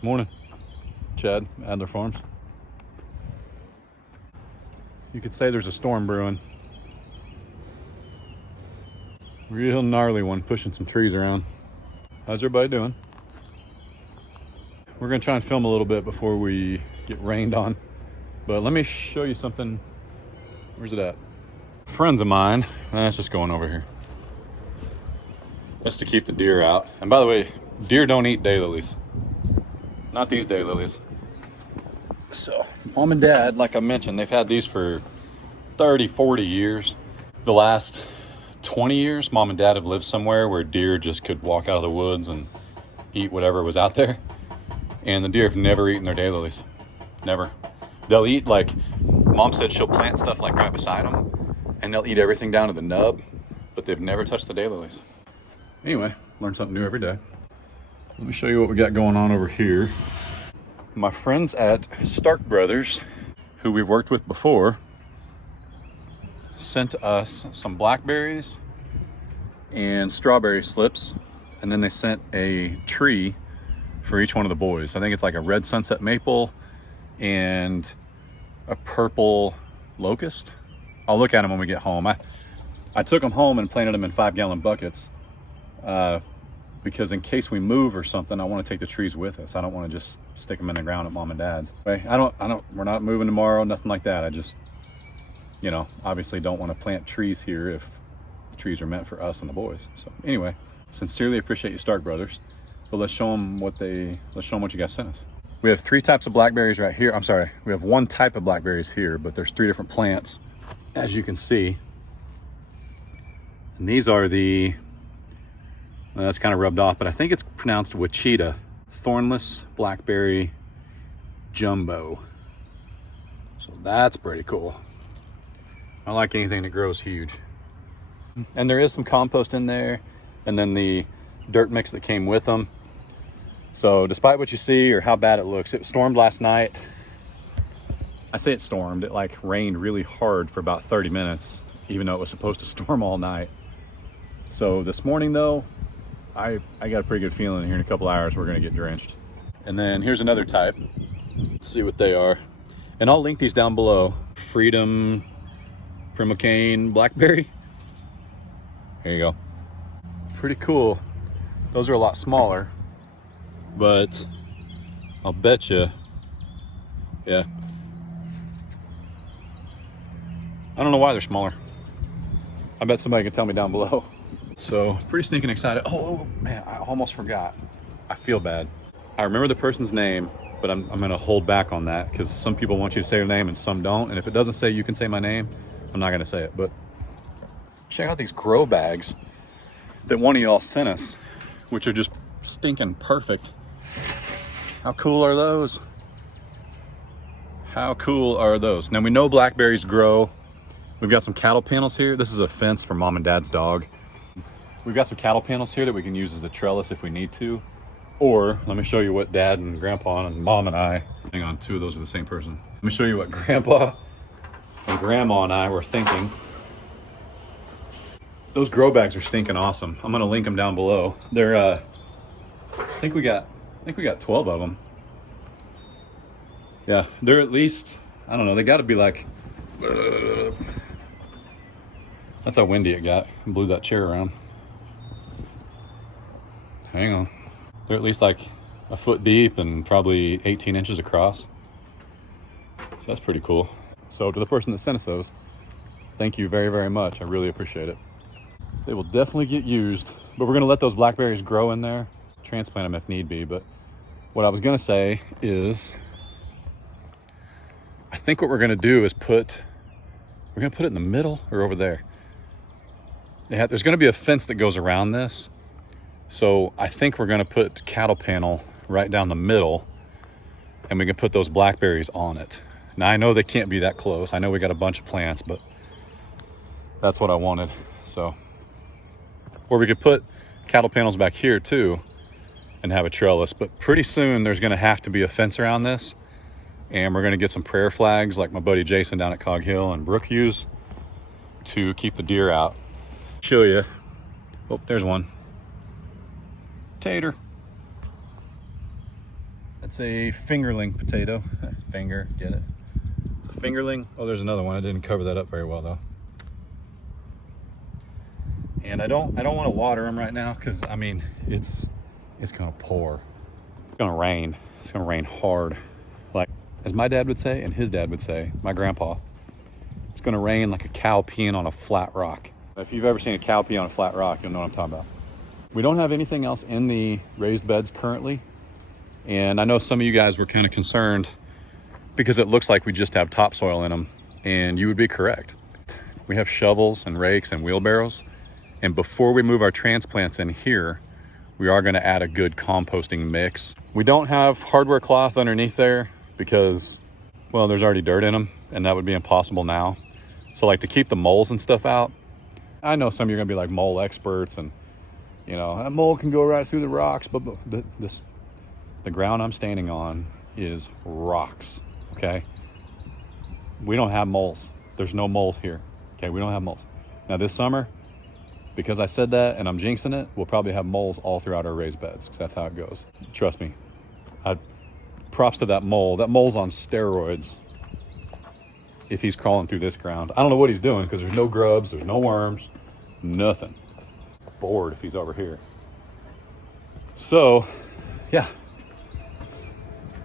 Morning, Chad, Adler Farms. You could say there's a storm brewing. Real gnarly one, pushing some trees around. How's everybody doing? We're gonna try and film a little bit before we get rained on. But let me show you something. Where's it at? Friends of mine, that's just going over here. That's to keep the deer out. And by the way, deer don't eat daylilies. Not these daylilies. So, mom and dad, like I mentioned, they've had these for 30, 40 years. The last 20 years, mom and dad have lived somewhere where deer just could walk out of the woods and eat whatever was out there. And the deer have never eaten their daylilies. Never. They'll eat, like, mom said she'll plant stuff like right beside them, and they'll eat everything down to the nub, but they've never touched the daylilies. Anyway, learn something new every day. Let me show you what we got going on over here. My friends at Stark Brothers, who we've worked with before, sent us some blackberries and strawberry slips, and then they sent a tree for each one of the boys. I think it's like a red sunset maple and a purple locust. I'll look at them when we get home. I took them home and planted them in 5-gallon buckets because in case we move or something, I want to take the trees with us. I don't want to just stick them in the ground at mom and dad's. We're not moving tomorrow, nothing like that. I just, you know, obviously don't want to plant trees here if the trees are meant for us and the boys. So anyway, sincerely appreciate you, Stark Brothers. But let's show them what you guys sent us. We have 3 types of blackberries right here. I'm sorry, we have 1 type of blackberries here, but there's 3 different plants, as you can see. And these are the, well, that's kind of rubbed off, but I think it's pronounced Wichita, thornless blackberry jumbo. So that's pretty cool. I like anything that grows huge. And there is some compost in there, and then the dirt mix that came with them. So despite what you see or how bad it looks, it stormed last night. I say it stormed, it like rained really hard for about 30 minutes, even though it was supposed to storm all night. So this morning though, I got a pretty good feeling here in a couple hours we're gonna get drenched. And then here's another type. Let's see what they are. And I'll link these down below. Freedom Primocane Blackberry. There you go. Pretty cool. Those are a lot smaller, but I'll bet you, yeah. I don't know why they're smaller. I bet somebody can tell me down below. So pretty stinking excited. Oh man, I almost forgot. I feel bad. I remember the person's name, but I'm gonna hold back on that because some people want you to say their name and some don't. And if it doesn't say you can say my name, I'm not gonna say it. But check out these grow bags that one of y'all sent us, which are just stinking perfect. How cool are those? How cool are those? Now we know blackberries grow. We've got some cattle panels here. This is a fence for mom and dad's dog. We've got some cattle panels here that we can use as a trellis if we need to. Or let me show you what dad and grandpa and mom and I, hang on, 2 of those are the same person. Let me show you what grandpa and grandma and I were thinking. Those grow bags are stinking awesome. I'm gonna link them down below. They're, I think we got 12 of them. Yeah, they're at least, I don't know, they gotta be like, that's how windy it got. I blew that chair around. Hang on. They're at least like a foot deep and probably 18 inches across. So that's pretty cool. So to the person that sent us those, thank you very, very much. I really appreciate it. They will definitely get used, but we're gonna let those blackberries grow in there, transplant them if need be. But what I was gonna say is, I think what we're gonna do is we're gonna put it in the middle or over there. Yeah, there's gonna be a fence that goes around this. So I think we're gonna put cattle panel right down the middle, and we can put those blackberries on it. Now I know they can't be that close. I know we got a bunch of plants, but that's what I wanted. So, or we could put cattle panels back here too and have a trellis, but pretty soon there's gonna have to be a fence around this, and we're gonna get some prayer flags like my buddy Jason down at Cog Hill and Brook used to keep the deer out. Show you. Oh, there's one. Tater. That's a fingerling potato. Finger, get it? It's a fingerling. Oh, there's another one. I didn't cover that up very well though. And I don't want to water them right now because I mean it's gonna pour. It's gonna rain. It's gonna rain hard. Like as my dad would say, and his dad would say, my grandpa, it's gonna rain like a cow peeing on a flat rock. If you've ever seen a cow pee on a flat rock, you'll know what I'm talking about. We don't have anything else in the raised beds currently. And I know some of you guys were kind of concerned because it looks like we just have topsoil in them, and you would be correct. We have shovels and rakes and wheelbarrows. And before we move our transplants in here, we are gonna add a good composting mix. We don't have hardware cloth underneath there because, well, there's already dirt in them and that would be impossible now. So like to keep the moles and stuff out, I know some of you are gonna be like mole experts and you know, that mole can go right through the rocks, but the ground I'm standing on is rocks, okay? We don't have moles. There's no moles here, okay? We don't have moles. Now this summer, because I said that and I'm jinxing it, we'll probably have moles all throughout our raised beds because that's how it goes. Trust me. Props to that mole. That mole's on steroids if he's crawling through this ground. I don't know what he's doing because there's no grubs, there's no worms, nothing. Bored if he's over here. So, yeah,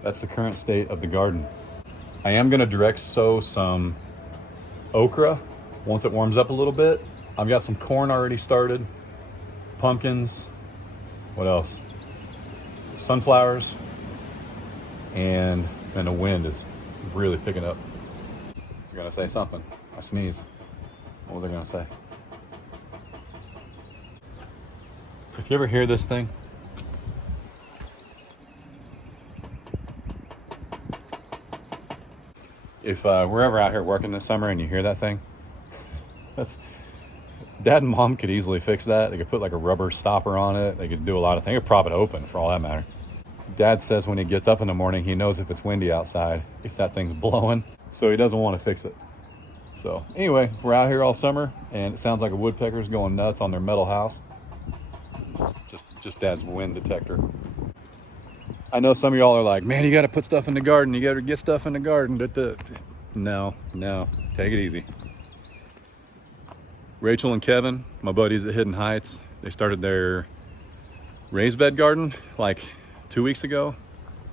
that's the current state of the garden. I am gonna direct sow some okra once it warms up a little bit. I've got some corn already started, pumpkins, what else? Sunflowers, and the wind is really picking up. I was gonna say something. I sneezed. What was I gonna say? If you ever hear this thing, if we're ever out here working this summer and you hear that thing, that's Dad and Mom could easily fix that. They could put like a rubber stopper on it. They could do a lot of things. They could prop it open for all that matter. Dad says when he gets up in the morning, he knows if it's windy outside, if that thing's blowing, so he doesn't want to fix it. So anyway, we're out here all summer and it sounds like a woodpecker's going nuts on their metal house. Just Dad's wind detector. I know some of y'all are like, man, you got to put stuff in the garden. You got to get stuff in the garden. No, take it easy. Rachel and Kevin, my buddies at Hidden Heights, they started their raised bed garden like 2 weeks ago.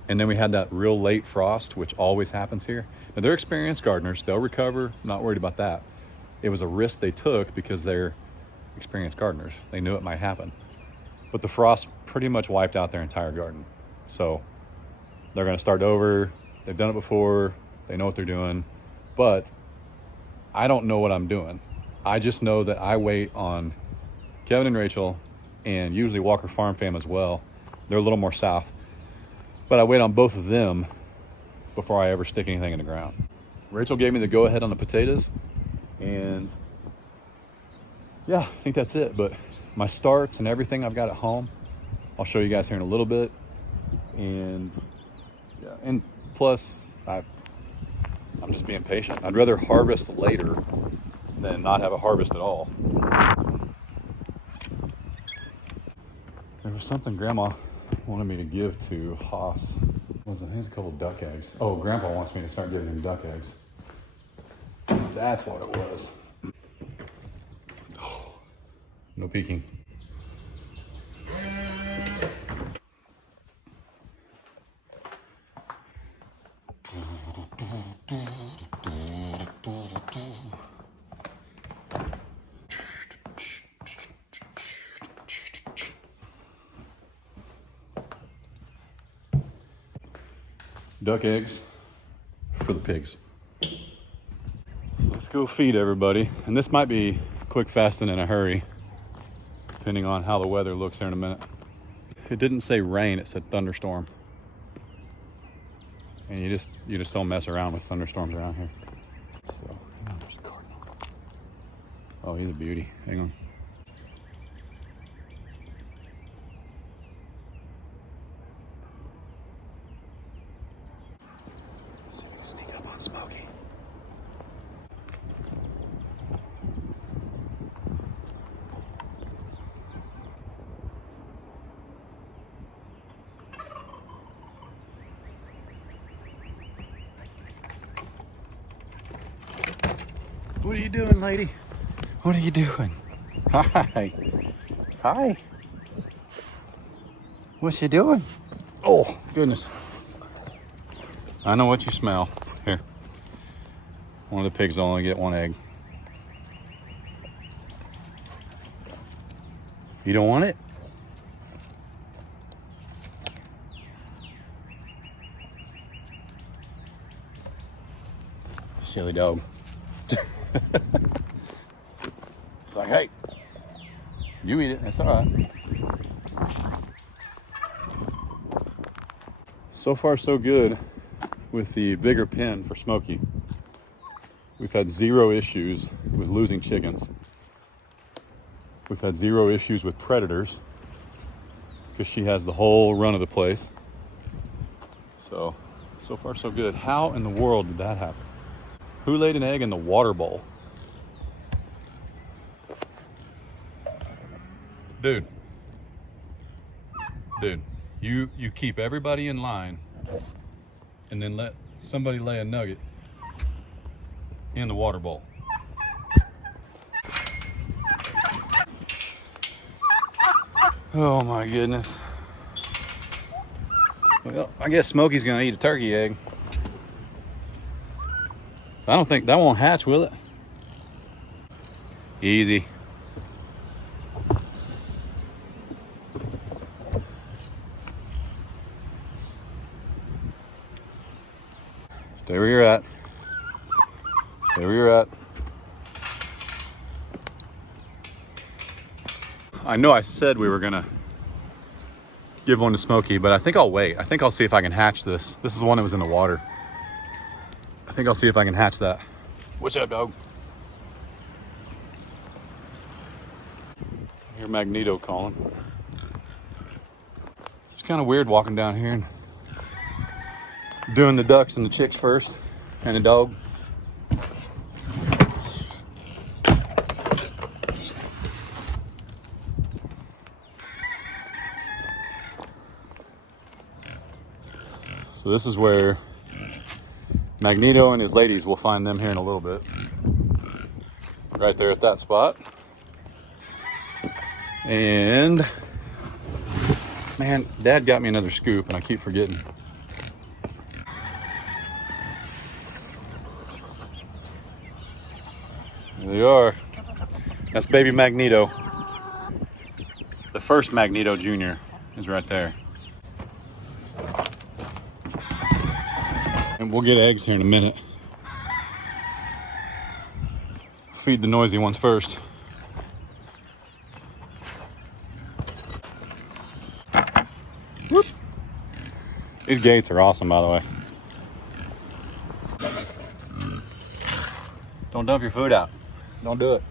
And then we had that real late frost, which always happens here. Now they're experienced gardeners. They'll recover. Not worried about that. It was a risk they took because they're experienced gardeners. They knew it might happen. But the frost pretty much wiped out their entire garden. So they're going to start over. They've done it before. They know what they're doing. But I don't know what I'm doing. I just know that I wait on Kevin and Rachel and usually Walker Farm Fam as well. They're a little more south. But I wait on both of them before I ever stick anything in the ground. Rachel gave me the go-ahead on the potatoes. And yeah, I think that's it. But my starts and everything I've got at home, I'll show you guys here in a little bit. And yeah, and plus I'm just being patient. I'd rather harvest later than not have a harvest at all. There was something Grandma wanted me to give to Haas. I think it's a couple duck eggs. Oh, Grandpa wants me to start giving him duck eggs. That's what it was. Oh, no peeking. Duck eggs for the pigs. So let's go feed everybody. And this might be quick, fast, and in a hurry, depending on how the weather looks here in a minute. It didn't say rain, it said thunderstorm. And you just don't mess around with thunderstorms around here. So, hang on, there's the cardinal. Oh, he's a beauty. Hang on. See if we can sneak up on Smokey. What are you doing, lady? What are you doing? Hi. Hi. What's you doing? Oh, goodness. I know what you smell. Here. One of the pigs will only get one egg. You don't want it? Silly dog. It's like, hey, you eat it, that's all right. So far, so good with the bigger pen for Smokey. We've had 0 issues with losing chickens. We've had 0 issues with predators because she has the whole run of the place. So far, so good. How in the world did that happen? Who laid an egg in the water bowl? Dude, you keep everybody in line and then let somebody lay a nugget in the water bowl. Oh my goodness. Well, I guess Smokey's gonna eat a turkey egg. I don't think that won't hatch, will it? Easy. Stay where you're at. Stay where you're at. I know I said we were gonna give one to Smokey, but I think I'll wait. I think I'll see if I can hatch this. This is the one that was in the water. I think I'll see if I can hatch that. What's up, dog? I hear Magneto calling. It's kind of weird walking down here and doing the ducks and the chicks first, and the dog. So this is where Magneto and his ladies, will find them here in a little bit. Right there at that spot. And man, Dad got me another scoop and I keep forgetting. There they are. That's baby Magneto. The first Magneto Jr. is right there. And we'll get eggs here in a minute. Feed the noisy ones first. Whoop. These gates are awesome, by the way. Don't dump your food out. Don't do it.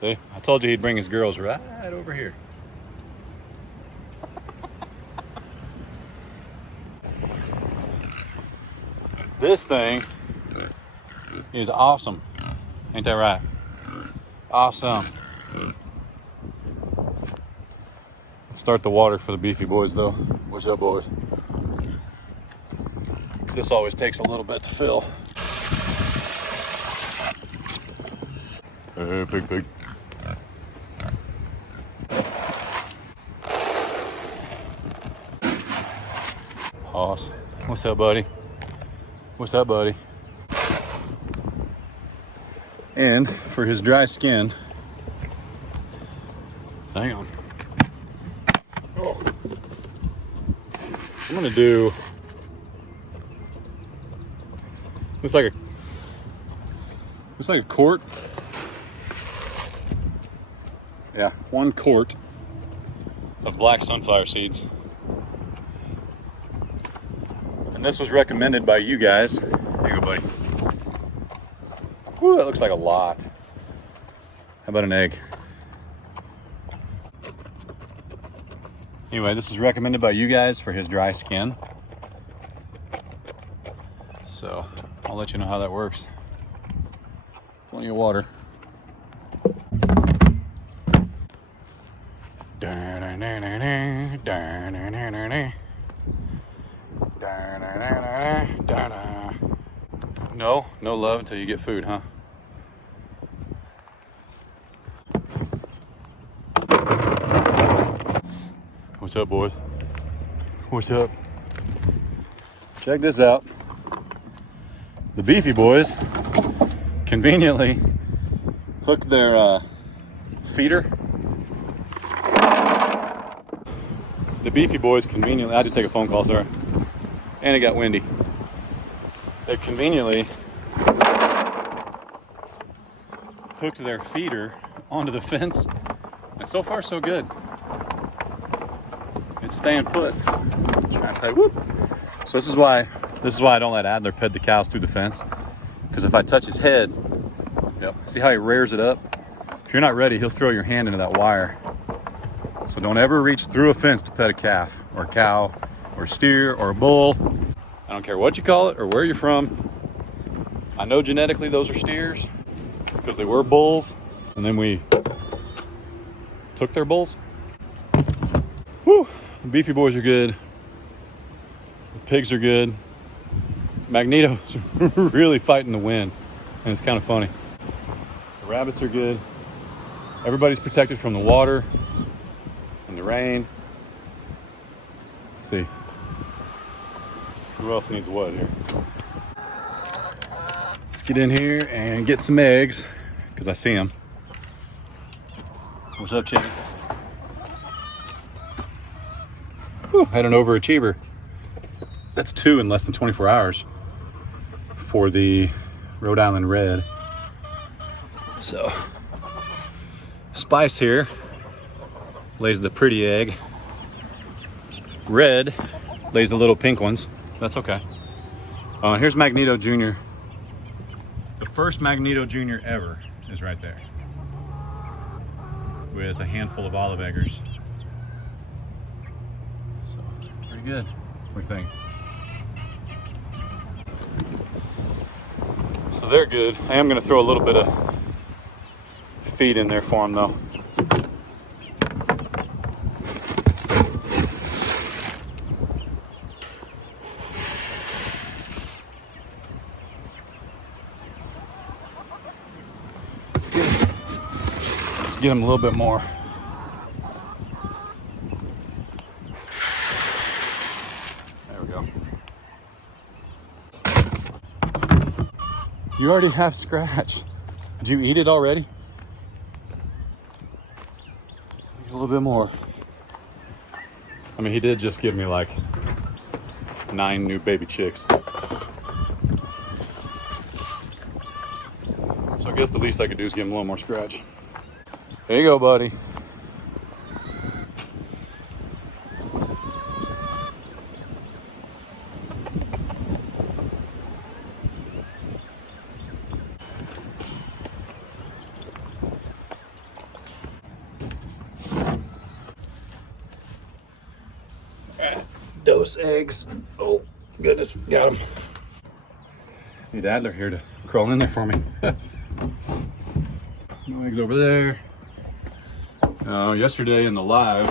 See, I told you he'd bring his girls right over here. This thing is awesome. Ain't that right? Awesome. Let's start the water for the Beefie Boys, though. What's up, boys? This always takes a little bit to fill. Hey, pig. Hoss. What's up, buddy? What's up, buddy? And for his dry skin, hang on. Oh. I'm gonna do, looks like a quart. Yeah, 1 quart of black sunflower seeds. And this was recommended by you guys. There you go, buddy. Whew, that looks like a lot. How about an egg? Anyway, this is recommended by you guys for his dry skin. So I'll let you know how that works. Plenty of water. No love until you get food, huh? What's up, boys? What's up? Check this out. The Beefie Boys conveniently hooked their feeder. The Beefie Boys conveniently, I had to take a phone call, sorry. And it got windy. They conveniently hooked their feeder onto the fence, and so far so good. It's staying put. Trying to play, whoop. So this is why I don't let Adler pet the cows through the fence, because if I touch his head, yep, see how he rears it up? If you're not ready, he'll throw your hand into that wire. So don't ever reach through a fence to pet a calf or a cow or a steer or a bull. I don't care what you call it or where you're from. I know genetically those are steers because they were bulls, and then we took their bulls. Woo! The Beefy Boys are good. The pigs are good. Magneto's really fighting the wind, and it's kind of funny. The rabbits are good. Everybody's protected from the water and the rain. Let's see. Who else needs what here? Let's get in here and get some eggs, because I see them. What's up, Chicken? Whew, had an overachiever. That's 2 in less than 24 hours for the Rhode Island Red. So, Spice here lays the pretty egg. Red lays the little pink ones. That's okay. Here's Magneto Jr. The first Magneto Jr. ever is right there, with a handful of olive eggers. So, pretty good. What do you think? So they're good. I am going to throw a little bit of feed in there for them, though. Let's get them a little bit more. There we go. You already have scratch. Did you eat it already? A little bit more. I mean, he did just give me like 9 new baby chicks. So I guess the least I could do is give him a little more scratch. There you go, buddy. Dose eggs. Oh, goodness, got them. Need Adler here to crawl in there for me. No eggs over there. Yesterday in the live,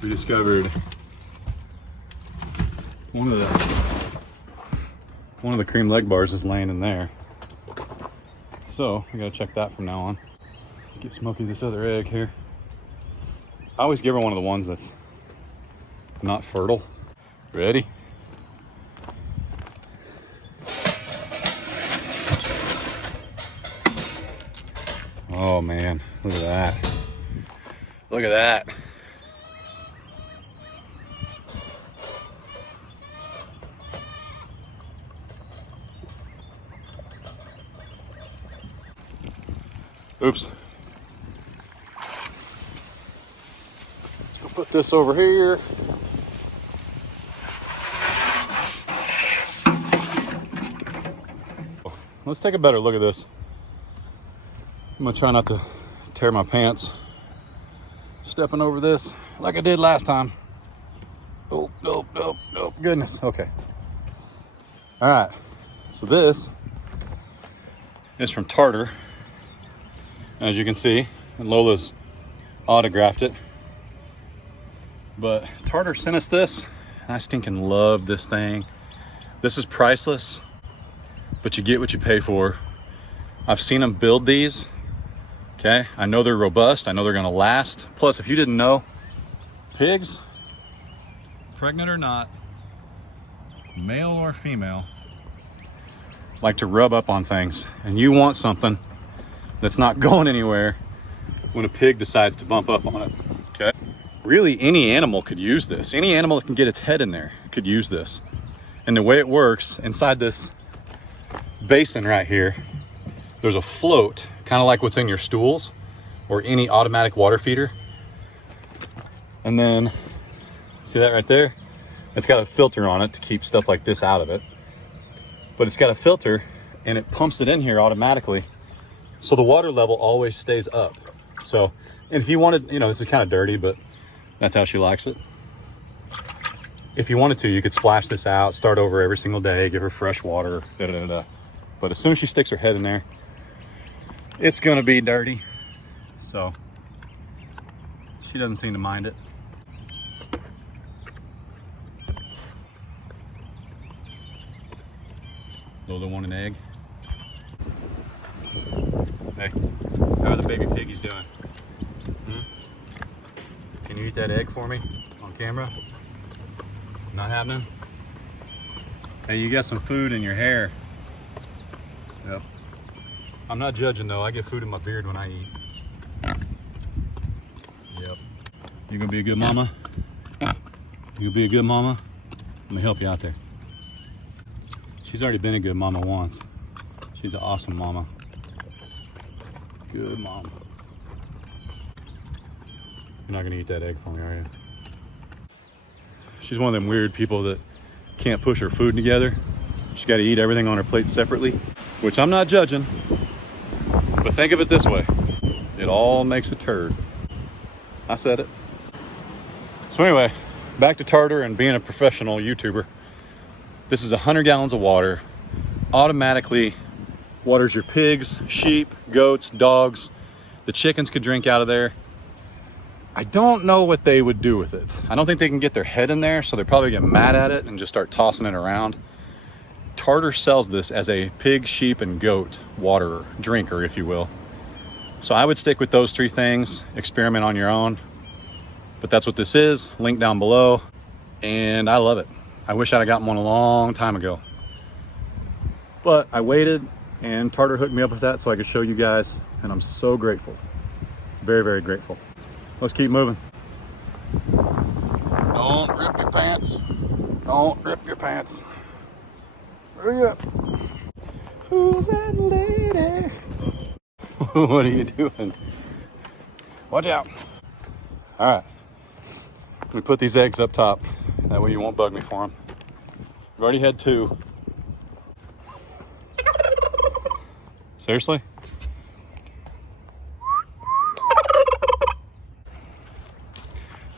we discovered one of the cream leg bars is laying in there. So we gotta check that from now on. Let's give Smokey this other egg here. I always give her one of the ones that's not fertile. Ready? Oh man, look at that. Look at that. Oops. Let's go put this over here. Let's take a better look at this. I'm gonna try not to tear my pants stepping over this like I did last time. Oh, nope, nope, nope, goodness, okay. All right, so this is from Tarter. As you can see, and Lola's autographed it. But Tarter sent us this, and I stinking love this thing. This is priceless, but you get what you pay for. I've seen them build these. Okay, I know they're robust. I know they're gonna last. Plus, if you didn't know, pigs, pregnant or not, male or female, like to rub up on things. And you want something that's not going anywhere when a pig decides to bump up on it, okay? Really, any animal could use this. Any animal that can get its head in there could use this. And the way it works, inside this basin right here, there's a float, kind of like what's in your stools or any automatic water feeder. And then, see that right there? It's got a filter on it to keep stuff like this out of it. But it's got a filter and it pumps it in here automatically. So the water level always stays up. So, and if you wanted, you know, this is kind of dirty, but that's how she likes it. If you wanted to, you could splash this out, start over every single day, give her fresh water, da, da, da, da. But as soon as she sticks her head in there, it's gonna be dirty. So she doesn't seem to mind it. Those that want an egg. Hey, how are the baby piggies doing? Can you eat that egg for me on camera? Not happening? Hey, you got some food in your hair. Yep. I'm not judging though. I get food in my beard when I eat. Yep. You gonna be a good mama? You gonna be a good mama? Let me help you out there. She's already been a good mama once. She's an awesome mama. Good mama. You're not gonna eat that egg for me, are you? She's one of them weird people that can't push her food together. She's gotta eat everything on her plate separately, which I'm not judging, but think of it this way. It all makes a turd. I said it. So anyway, back to Tarter and being a professional YouTuber. This is 100 gallons of water, automatically waters your pigs, sheep, goats, dogs. The chickens could drink out of there. I don't know what they would do with it. I don't think they can get their head in there, so they probably get mad at it and just start tossing it around. Tarter sells this as a pig, sheep, and goat waterer, drinker, if you will. So I would stick with those three things, experiment on your own. But that's what this is, link down below. And I love it. I wish I'd have gotten one a long time ago. But I waited and Tarter hooked me up with that so I could show you guys. And I'm so grateful. Very, very grateful. Let's keep moving. Don't rip your pants. Don't rip your pants. Hurry up. Who's that lady? What are you doing? Watch out. All right. Let me put these eggs up top. That way you won't bug me for them. We've already had 2. Seriously?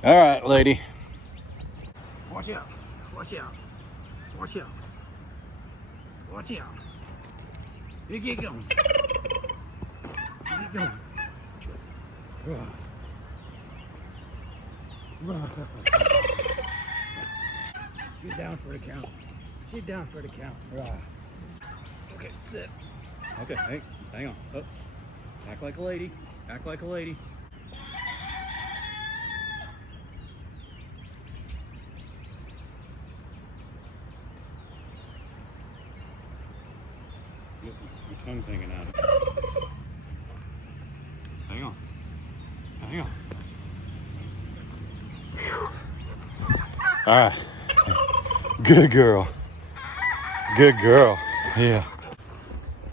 All right, lady. Watch out. Watch out. Watch out. Watch out. You get going. Get going. Get down for the count. Sit down for the count. Okay, sit. Okay, hey, hang on. Oh. Act like a lady. Act like a lady. Your tongue's hanging out. Hang on. Hang on. All right. Good girl. Good girl. Yeah.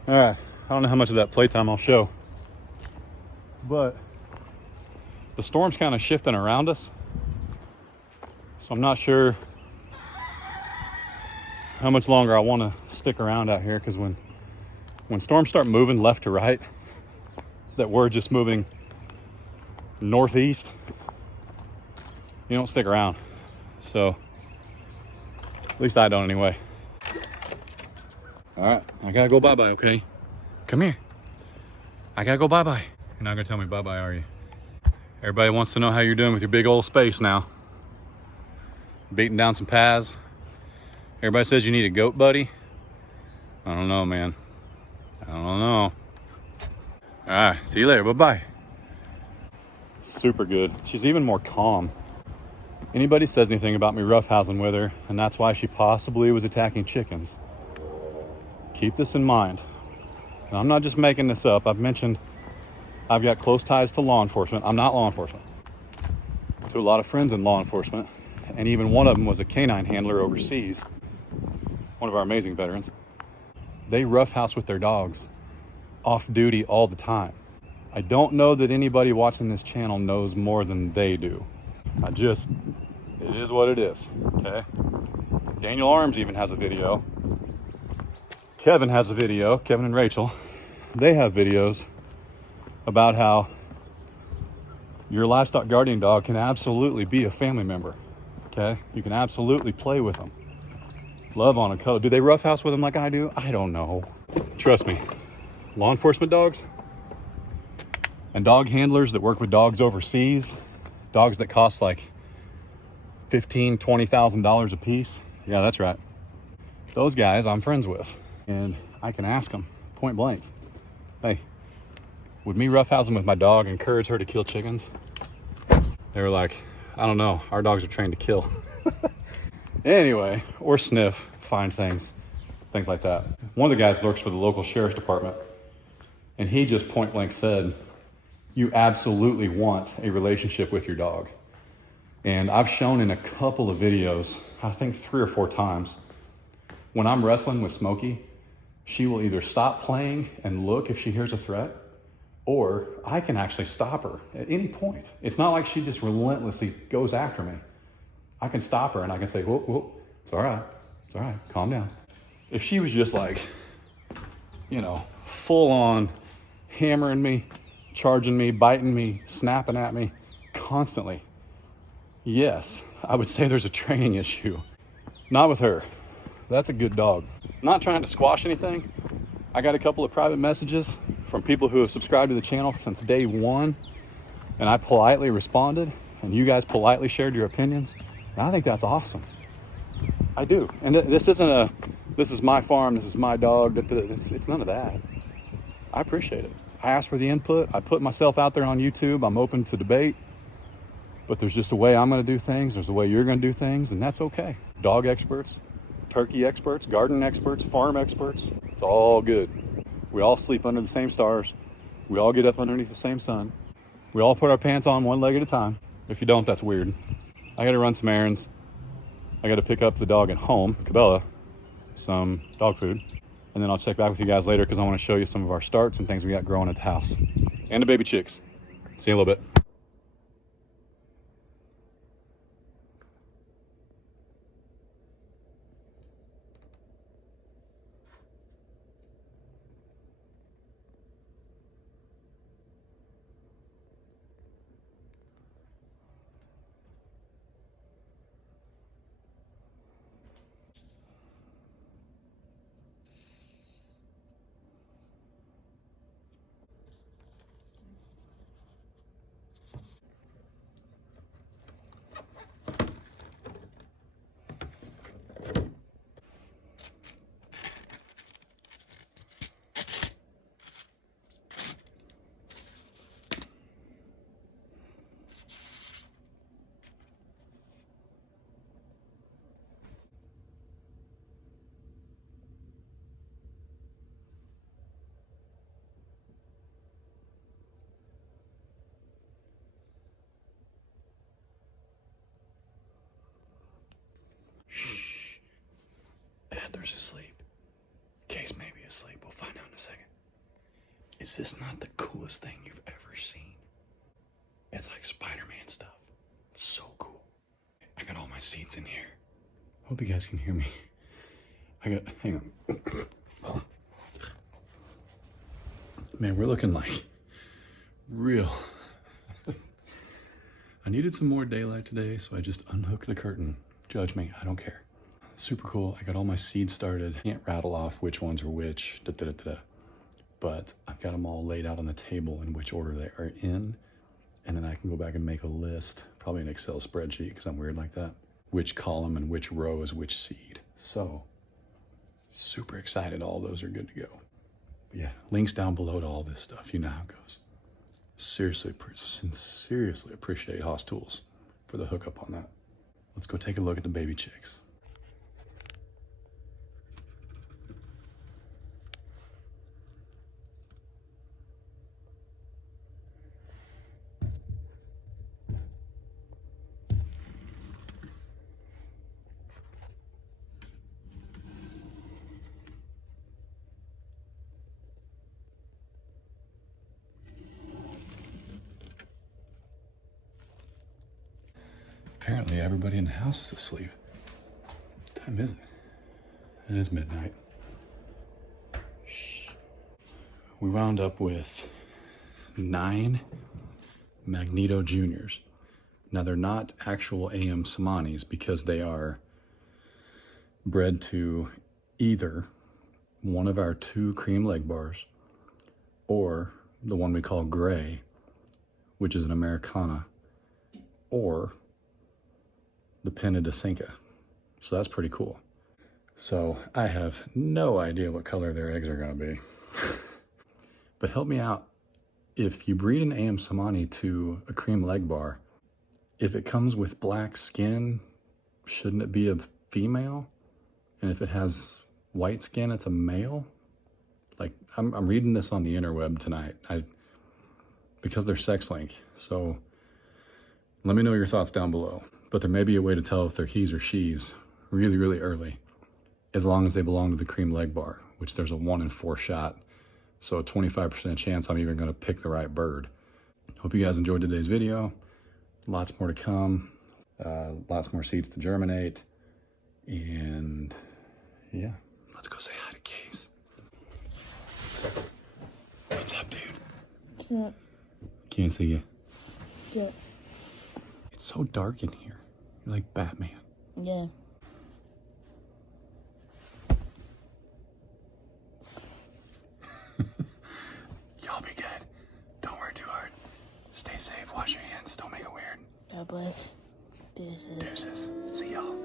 All right. I don't know how much of that playtime I'll show, but the storm's kind of shifting around us. So I'm not sure how much longer I want to stick around out here, because when storms start moving left to right, that we're just moving northeast, you don't stick around. So at least I don't anyway. All right, I gotta go bye-bye, okay? Come here. I gotta go bye-bye. You're not gonna tell me bye-bye, are you? Everybody wants to know how you're doing with your big old space now. Beating down some paths. Everybody says you need a goat buddy. I don't know, man. I don't know. All right, see you later. Bye-bye. Super good. She's even more calm. Anybody says anything about me roughhousing with her, and that's why she possibly was attacking chickens, keep this in mind. And I'm not just making this up. I've mentioned I've got close ties to law enforcement. I'm not law enforcement. To a lot of friends in law enforcement, and even one of them was a canine handler overseas, one of our amazing veterans. They roughhouse with their dogs off duty all the time. I don't know that anybody watching this channel knows more than they do. It is what it is, okay? Daniel Arms even has a video. Kevin has a video, Kevin and Rachel. They have videos about how your livestock guardian dog can absolutely be a family member, okay? You can absolutely play with them. Love on a cuddle. Do they roughhouse with them like I do? I don't know. Trust me, law enforcement dogs and dog handlers that work with dogs overseas, dogs that cost like $15,000, $20,000 a piece. Yeah, that's right. Those guys I'm friends with. And I can ask them point blank, hey, would me roughhousing with my dog encourage her to kill chickens? They were like, I don't know. Our dogs are trained to kill. Anyway, or sniff, find things like that. One of the guys works for the local sheriff's department, and he just point blank said, you absolutely want a relationship with your dog. And I've shown in a couple of videos, I think 3 or 4 times, when I'm wrestling with Smokey, she will either stop playing and look if she hears a threat, or I can actually stop her at any point. It's not like she just relentlessly goes after me. I can stop her and I can say, whoop, whoop, it's all right, calm down. If she was just like, you know, full on hammering me, charging me, biting me, snapping at me constantly, yes, I would say there's a training issue. Not with her. That's a good dog. Not trying to squash anything. I got a couple of private messages from people who have subscribed to the channel since day one, and I politely responded, and you guys politely shared your opinions, and I think that's awesome. I do. And this isn't this is my farm, this is my dog. It's none of that. I appreciate it. I asked for the input. I put myself out there on YouTube. I'm open to debate, but there's just a way I'm going to do things. There's a way you're going to do things, and that's okay. Dog experts, turkey experts, garden experts, farm experts. It's all good. We all sleep under the same stars. We all get up underneath the same sun. We all put our pants on one leg at a time. If you don't, that's weird. I got to run some errands. I got to pick up the dog at home, Cabela, some dog food. And then I'll check back with you guys later because I want to show you some of our starts and things we got growing at the house. And the baby chicks. See you in a little bit. Shh. Adler's asleep. Case may be asleep. We'll find out in a second. Is this not the coolest thing you've ever seen? It's like Spider-Man stuff. It's so cool. I got all my seeds in here. Hope you guys can hear me. Hang on. Man, we're looking like real. I needed some more daylight today, so I just unhooked the curtain. Judge me, I don't care. Super cool. I got all my seeds started. Can't rattle off which ones are which, but I've got them all laid out on the table in which order they are in. And then I can go back and make a list, probably an Excel spreadsheet because I'm weird like that, which column and which row is which seed. So super excited all those are good to go. Yeah, links down below to all this stuff. You know how it goes. Seriously, seriously appreciate Haas Tools for the hookup on that. Let's go take a look at the baby chicks. Apparently everybody in the house is asleep. What time is it? It is midnight. Shh. We wound up with 9 Magneto Juniors. Now they're not actual AM Samanis because they are bred to either one of our 2 cream leg bars or the one we call Gray, which is an Americana, or the Pinna de Cinca. So that's pretty cool. So I have no idea what color their eggs are gonna be. But help me out. If you breed an AM Samani to a cream leg bar, if it comes with black skin, shouldn't it be a female? And if it has white skin, it's a male? Like, I'm reading this on the interweb tonight. Because they're sex link. So let me know your thoughts down below. But there may be a way to tell if they're he's or she's really, really early, as long as they belong to the cream leg bar, which there's a 1 in 4 shot. So a 25% chance I'm even gonna pick the right bird. Hope you guys enjoyed today's video. Lots more to come, lots more seeds to germinate. And yeah, let's go say hi to Case. What's up, dude? Yeah. Can't see you. Yeah. It's so dark in here. You're like Batman. Yeah. Y'all be good. Don't work too hard. Stay safe. Wash your hands. Don't make it weird. God bless. Deuces. Deuces. See y'all.